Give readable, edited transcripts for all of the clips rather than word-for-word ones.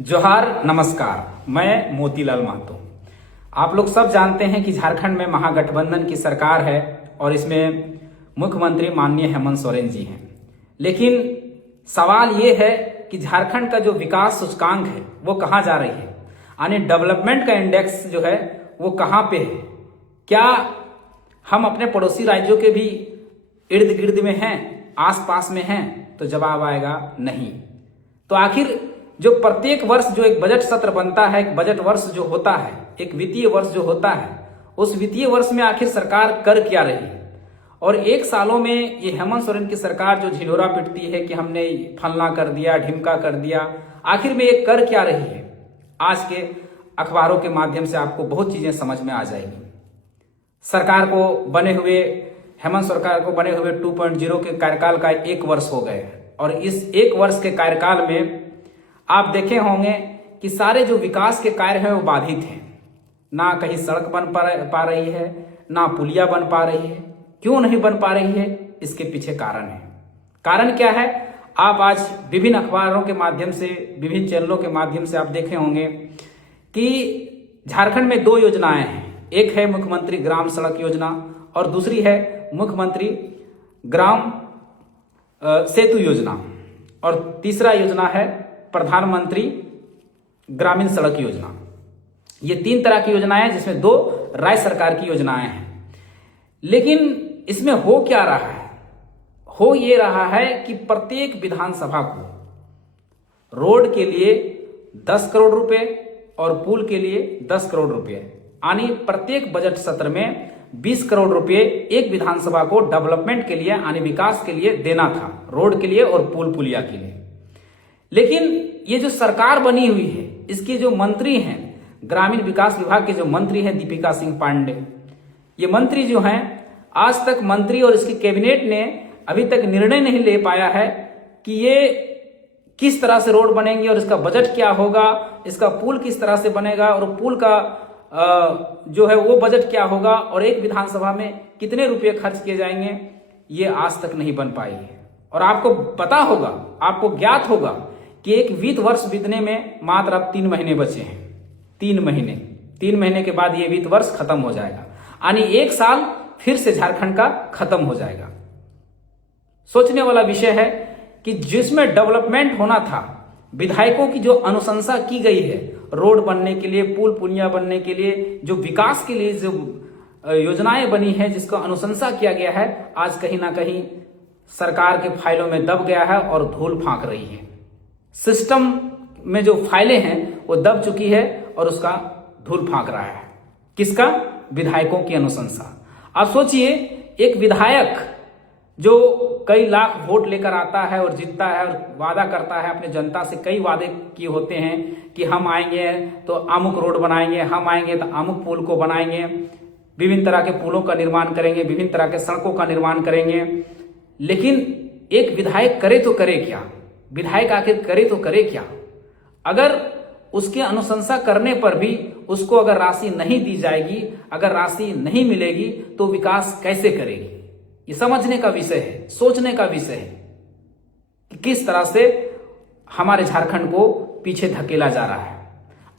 जोहार, नमस्कार। मैं मोतीलाल महतो। आप लोग सब जानते हैं कि झारखंड में महागठबंधन की सरकार है और इसमें मुख्यमंत्री माननीय हेमंत सोरेन जी हैं। लेकिन सवाल ये है कि झारखंड का जो विकास सूचकांक है वो कहाँ जा रही है, यानी डेवलपमेंट का इंडेक्स जो है वो कहाँ पे है। क्या हम अपने पड़ोसी राज्यों के भी इर्द गिर्द में हैं, आसपास में हैं? तो जवाब आएगा नहीं। तो आखिर जो प्रत्येक वर्ष जो एक बजट सत्र बनता है, एक बजट वर्ष जो होता है, एक वित्तीय वर्ष जो होता है, उस वित्तीय वर्ष में आखिर सरकार कर क्या रही है? और एक सालों में ये हेमंत सोरेन की सरकार जो झिलोरा पिटती है कि हमने फलना कर दिया, ढिमका कर दिया, आखिर में ये कर क्या रही है? आज के अखबारों के माध्यम से आपको बहुत चीजें समझ में आ जाएगी। सरकार को बने हुए हेमंत सरकार को बने हुए 2.0 के कार्यकाल का 1 वर्ष हो गए और इस 1 वर्ष के कार्यकाल में आप देखे होंगे कि सारे जो विकास के कार्य हैं वो बाधित हैं। ना कहीं सड़क बन पा रही है, ना पुलिया बन पा रही है। क्यों नहीं बन पा रही है? इसके पीछे कारण है। कारण क्या है? आप आज विभिन्न अखबारों के माध्यम से, विभिन्न चैनलों के माध्यम से आप देखे होंगे कि झारखंड में 2 योजनाएं हैं। एक है मुख्यमंत्री ग्राम सड़क योजना और दूसरी है मुख्यमंत्री ग्राम सेतु योजना और तीसरा योजना है प्रधानमंत्री ग्रामीण सड़क योजना। ये 3 तरह की योजनाएं हैं, जिसमें 2 राज्य सरकार की योजनाएं हैं। लेकिन इसमें हो क्या रहा है? हो ये रहा है कि प्रत्येक विधानसभा को रोड के लिए 10 करोड़ रुपए और पुल के लिए 10 करोड़ रुपए, यानी प्रत्येक बजट सत्र में 20 करोड़ रुपए एक विधानसभा को डेवलपमेंट के लिए, यानी विकास के लिए देना था, रोड के लिए और पुल पुलिया के लिए। लेकिन ये जो सरकार बनी हुई है, इसके जो मंत्री हैं, ग्रामीण विकास विभाग के जो मंत्री हैं दीपिका सिंह पांडे, ये मंत्री जो हैं, आज तक मंत्री और इसकी कैबिनेट ने अभी तक निर्णय नहीं ले पाया है कि ये किस तरह से रोड बनेंगे और इसका बजट क्या होगा, इसका पुल किस तरह से बनेगा और पुल का जो है वो बजट क्या होगा और एक विधानसभा में कितने रुपए खर्च किए जाएंगे, ये आज तक नहीं बन पाई है। और आपको पता होगा, आपको ज्ञात होगा कि एक वित्त वर्ष बीतने में मात्र अब 3 महीने बचे हैं। 3 महीने के बाद ये वित्त वर्ष खत्म हो जाएगा, यानी 1 साल फिर से झारखंड का खत्म हो जाएगा। सोचने वाला विषय है कि जिसमें डेवलपमेंट होना था, विधायकों की जो अनुशंसा की गई है रोड बनने के लिए, पुल पुलिया बनने के लिए, जो विकास के लिए जो योजनाएं बनी है, जिसको अनुशंसा किया गया है, आज कहीं ना कहीं सरकार के फाइलों में दब गया है और धूल फांक रही है। सिस्टम में जो फाइलें हैं वो दब चुकी है और उसका धूल फांक रहा है। किसका? विधायकों की अनुशंसा। आप सोचिए, एक विधायक जो कई लाख वोट लेकर आता है और जीतता है और वादा करता है अपने जनता से, कई वादे किए होते हैं कि हम आएंगे तो अमुक रोड बनाएंगे, हम आएंगे तो अमुक पुल को बनाएंगे, विभिन्न तरह के पुलों का निर्माण करेंगे, विभिन्न तरह के सड़कों का निर्माण करेंगे। लेकिन एक विधायक करे तो करे क्या? विधायक आखिर करे तो करे क्या? अगर उसके अनुशंसा करने पर भी उसको अगर राशि नहीं दी जाएगी, अगर राशि नहीं मिलेगी, तो विकास कैसे करेगी? ये समझने का विषय है, सोचने का विषय है कि किस तरह से हमारे झारखंड को पीछे धकेला जा रहा है।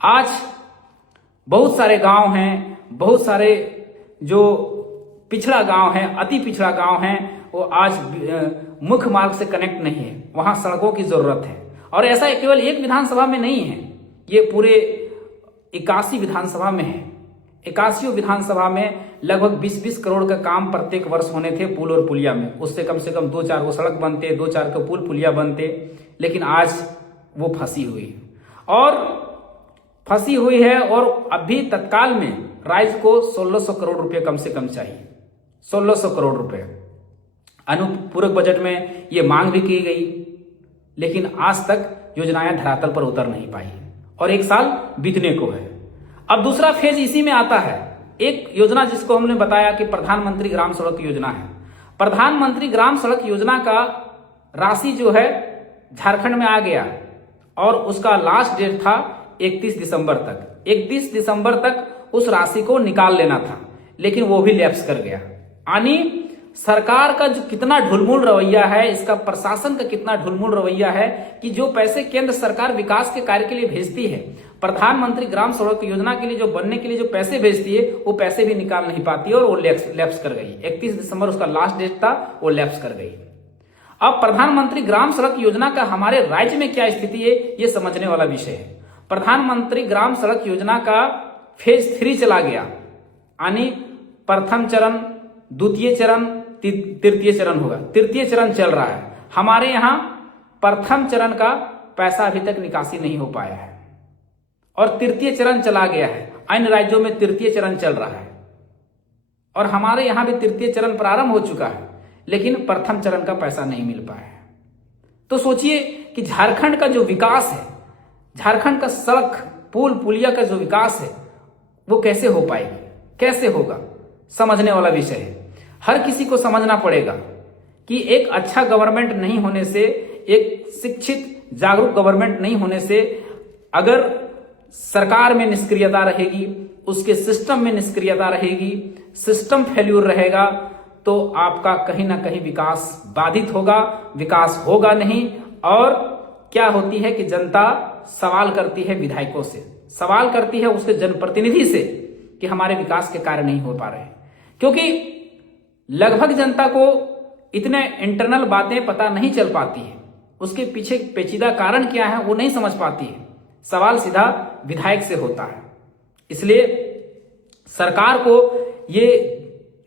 आज बहुत सारे गांव हैं, बहुत सारे जो पिछड़ा गांव है, अति पिछड़ा गांव है, वो आज मुख्य मार्ग से कनेक्ट नहीं है, वहां सड़कों की जरूरत है। और ऐसा केवल एक विधानसभा में नहीं है, ये पूरे 81 विधानसभा में है। 81 विधानसभा में लगभग 20-20 करोड़ का काम प्रत्येक वर्ष होने थे पुल और पुलिया में। उससे कम 2-4 सड़क बनते, 2-4 के पुल पुलिया बनते। लेकिन आज वो फंसी हुई है और अभी तत्काल में राज्य को 1600 करोड़ रुपए कम से कम चाहिए। 1600 करोड़ रुपए अनुपूरक बजट में ये मांग भी की गई, लेकिन आज तक योजनाएं धरातल पर उतर नहीं पाई और 1 साल बीतने को है। अब दूसरा फेज इसी में आता है। एक योजना जिसको हमने बताया कि प्रधानमंत्री ग्राम सड़क योजना है। प्रधानमंत्री ग्राम सड़क योजना का राशि जो है झारखंड में आ गया और उसका लास्ट डेट था 31 दिसंबर तक। 31 दिसंबर तक उस राशि को निकाल लेना था, लेकिन वो भी लैप्स कर गया। यानी सरकार का जो कितना ढुलमुल रवैया है, इसका प्रशासन का कितना ढुलमुल रवैया है कि जो पैसे केंद्र सरकार विकास के कार्य के लिए भेजती है, प्रधानमंत्री ग्राम सड़क योजना के लिए जो बनने के लिए जो पैसे भेजती है, वो पैसे भी निकाल नहीं पाती है और वो लैप्स कर गई। 31 दिसंबर उसका लास्ट डेट था, वो लैप्स कर गई। अब प्रधानमंत्री ग्राम सड़क योजना का हमारे राज्य में क्या स्थिति है, ये समझने वाला विषय है। प्रधानमंत्री ग्राम सड़क योजना का फेज 3 चला गया, यानी प्रथम चरण, द्वितीय चरण, तृतीय चरण होगा। तृतीय चरण चल रहा है। हमारे यहां प्रथम चरण का पैसा अभी तक निकासी नहीं हो पाया है और तृतीय चरण चला गया है। अन्य राज्यों में तृतीय चरण चल रहा है और हमारे यहां भी तृतीय चरण प्रारंभ हो चुका है, लेकिन प्रथम चरण का पैसा नहीं मिल पाया है। तो सोचिए कि झारखंड का जो विकास है, झारखंड का सड़क पुल पुलिया का जो विकास है, वो कैसे हो पाएगी, कैसे होगा, समझने वाला विषय है। हर किसी को समझना पड़ेगा कि एक अच्छा गवर्नमेंट नहीं होने से, एक शिक्षित जागरूक गवर्नमेंट नहीं होने से, अगर सरकार में निष्क्रियता रहेगी, उसके सिस्टम में निष्क्रियता रहेगी, सिस्टम फेल्यूर रहेगा, तो आपका कहीं ना कहीं विकास बाधित होगा, विकास होगा नहीं। और क्या होती है कि जनता सवाल करती है विधायकों से, सवाल करती है उसके जनप्रतिनिधि से कि हमारे विकास के कार्य नहीं हो पा रहे हैं, क्योंकि लगभग जनता को इतने इंटरनल बातें पता नहीं चल पाती है, उसके पीछे पेचीदा कारण क्या है वो नहीं समझ पाती है। सवाल सीधा विधायक से होता है। इसलिए सरकार को ये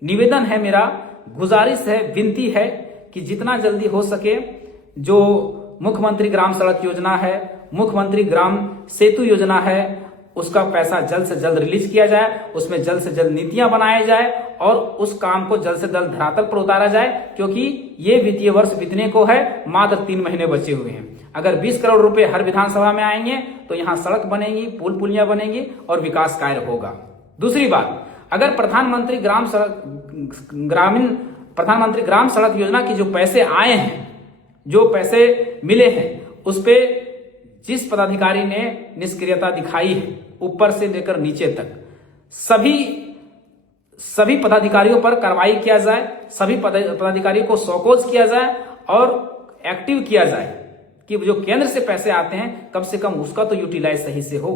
निवेदन है मेरा, गुजारिश है, विनती है कि जितना जल्दी हो सके जो मुख्यमंत्री ग्राम सड़क योजना है, मुख्यमंत्री ग्राम सेतु योजना है, उसका पैसा जल्द से जल्द रिलीज किया जाए, उसमें जल्द से जल्द नीतियां बनाई जाए और उस काम को जल्द से जल्द धरातल पर उतारा जाए, क्योंकि ये वित्तीय वर्ष बीतने को है, मात्र 3 महीने बचे हुए हैं। अगर 20 करोड़ रुपए हर विधानसभा में आएंगे तो यहां सड़क बनेगी, पुल पुलियां बनेगी और विकास कार्य होगा। दूसरी बात, अगर प्रधानमंत्री ग्राम सड़क योजना की जो पैसे आए हैं, जो पैसे मिले हैं, उस पे जिस पदाधिकारी ने निष्क्रियता दिखाई है, ऊपर से लेकर नीचे तक सभी पदाधिकारियों पर कार्रवाई किया जाए, सभी पदाधिकारियों को शोकॉज किया जाए और एक्टिव किया जाए कि जो केंद्र से पैसे आते हैं कम से कम उसका तो यूटिलाइज सही से हो।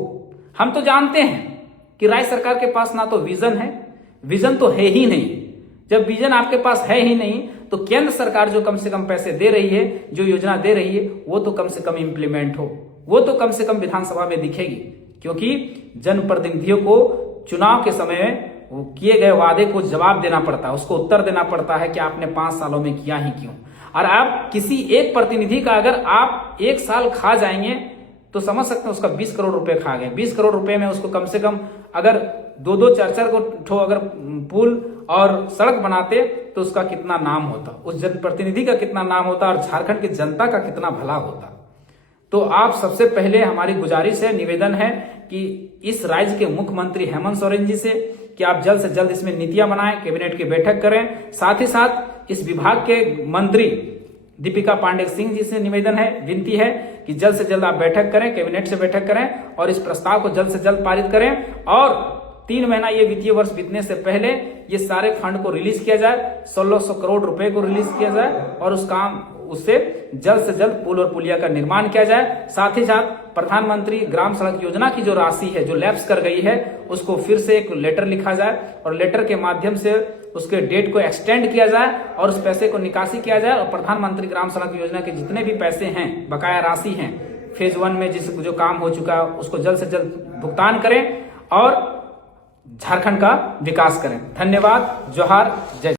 हम तो जानते हैं कि राज्य सरकार के पास ना तो विजन है, विजन तो है ही नहीं। जब विजन आपके पास है ही नहीं तो केंद्र सरकार जो कम से कम पैसे दे रही है, जो योजना दे रही है, वो तो कम से कम इंप्लीमेंट हो, वो तो कम से कम विधानसभा में दिखेगी। क्योंकि जनप्रतिनिधियों को चुनाव के समय किए गए वादे को जवाब देना पड़ता है, उसको उत्तर देना पड़ता है कि आपने 5 सालों में किया ही क्यों। और आप किसी एक प्रतिनिधि का अगर आप 1 साल खा जाएंगे तो समझ सकते हैं उसका 20 करोड़ रुपए खा गए। 20 करोड़ रुपए में उसको कम से कम अगर 2-2, 4-4 को अगर पुल और सड़क बनाते तो उसका कितना नाम होता, उस जनप्रतिनिधि का कितना नाम होता और झारखंड की जनता का कितना भला होता। तो आप सबसे पहले हमारी गुजारिश है, निवेदन है कि इस राज्य के मुख्यमंत्री हेमंत सोरेन जी से कि आप जल्द से जल्द इसमें नीतियां बनाएं, कैबिनेट की बैठक करें। साथ ही साथ इस विभाग के मंत्री दीपिका पांडे सिंह जी से निवेदन है, विनती है कि जल्द से जल्द आप बैठक करें, कैबिनेट से बैठक करें और इस प्रस्ताव को जल्द से जल्द पारित करें और 3 महीना ये वित्तीय वर्ष बीतने से पहले ये सारे फंड को रिलीज किया जाए, 1600 करोड़ रुपए को रिलीज किया जाए और उससे जल्द से जल्द पुल और पुलिया का निर्माण किया जाए। साथ ही साथ प्रधानमंत्री ग्राम सड़क योजना की जो राशि है, जो लैप्स कर गई है, उसको फिर से एक लेटर लिखा जाए और लेटर के माध्यम से उसके डेट को एक्सटेंड किया जाए और उस पैसे को निकासी किया जाए और प्रधानमंत्री ग्राम सड़क योजना के जितने भी पैसे हैं, बकाया राशि हैं, फेज 1 में जो काम हो चुका है उसको जल्द से जल्द भुगतान करें और झारखंड का विकास करें। धन्यवाद। जोहार, जय।